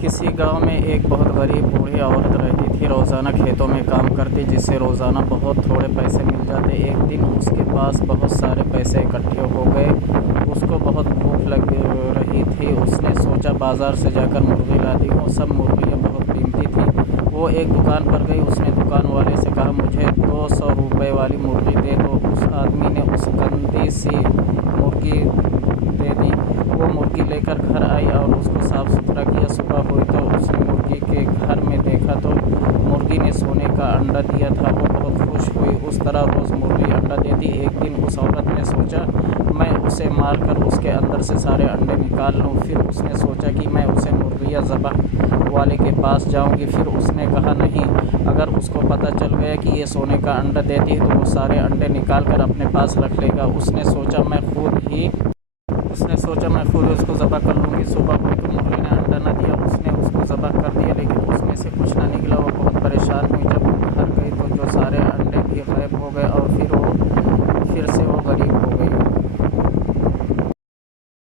کسی گاؤں میں ایک بہت غریب بوڑھی عورت رہتی تھی۔ روزانہ کھیتوں میں کام کرتی، جس سے روزانہ بہت تھوڑے پیسے مل جاتے۔ ایک دن اس کے پاس بہت سارے پیسے اکٹھے ہو گئے۔ اس کو بہت بھوک لگ رہی تھی۔ اس نے سوچا بازار سے جا کر مرغی لاتی ہوں۔ سب مرغیاں بہت قیمتی تھیں۔ وہ ایک دکان پر گئی۔ اس نے دکان والے سے کہا، مجھے 200 روپے والی مرغی دے دو۔ اس آدمی نے اس گندی سی مرغی دے دی۔ وہ مرغی لے کر گھر آئی اور اس کو صاف ستھرا کیا۔ صبح ہوئی تو اس نے مرغی کے گھر میں دیکھا تو مرغی نے سونے کا انڈا دیا تھا۔ وہ بہت خوش ہوئی۔ اس طرح روز مرغی انڈا دیتی۔ ایک دن اس عورت نے سوچا، میں اسے مار کر اس کے اندر سے سارے انڈے نکال لوں۔ پھر اس نے سوچا کہ میں اسے مرغیاں ذبح والے کے پاس جاؤں گی۔ پھر اس نے کہا، نہیں، اگر اس کو پتہ چل گیا کہ یہ سونے کا انڈا دیتی ہے تو وہ سارے انڈے نکال کر اپنے پاس رکھ لے گا۔ اس نے سوچا میں خود ہی اس کو ذبح کر لوں گی۔ صبح ہوئی تو مرغی نے انڈا نہ دیا۔ اس نے اس کو ذبح کر دیا، لیکن اس میں سے کچھ نہ نکلا۔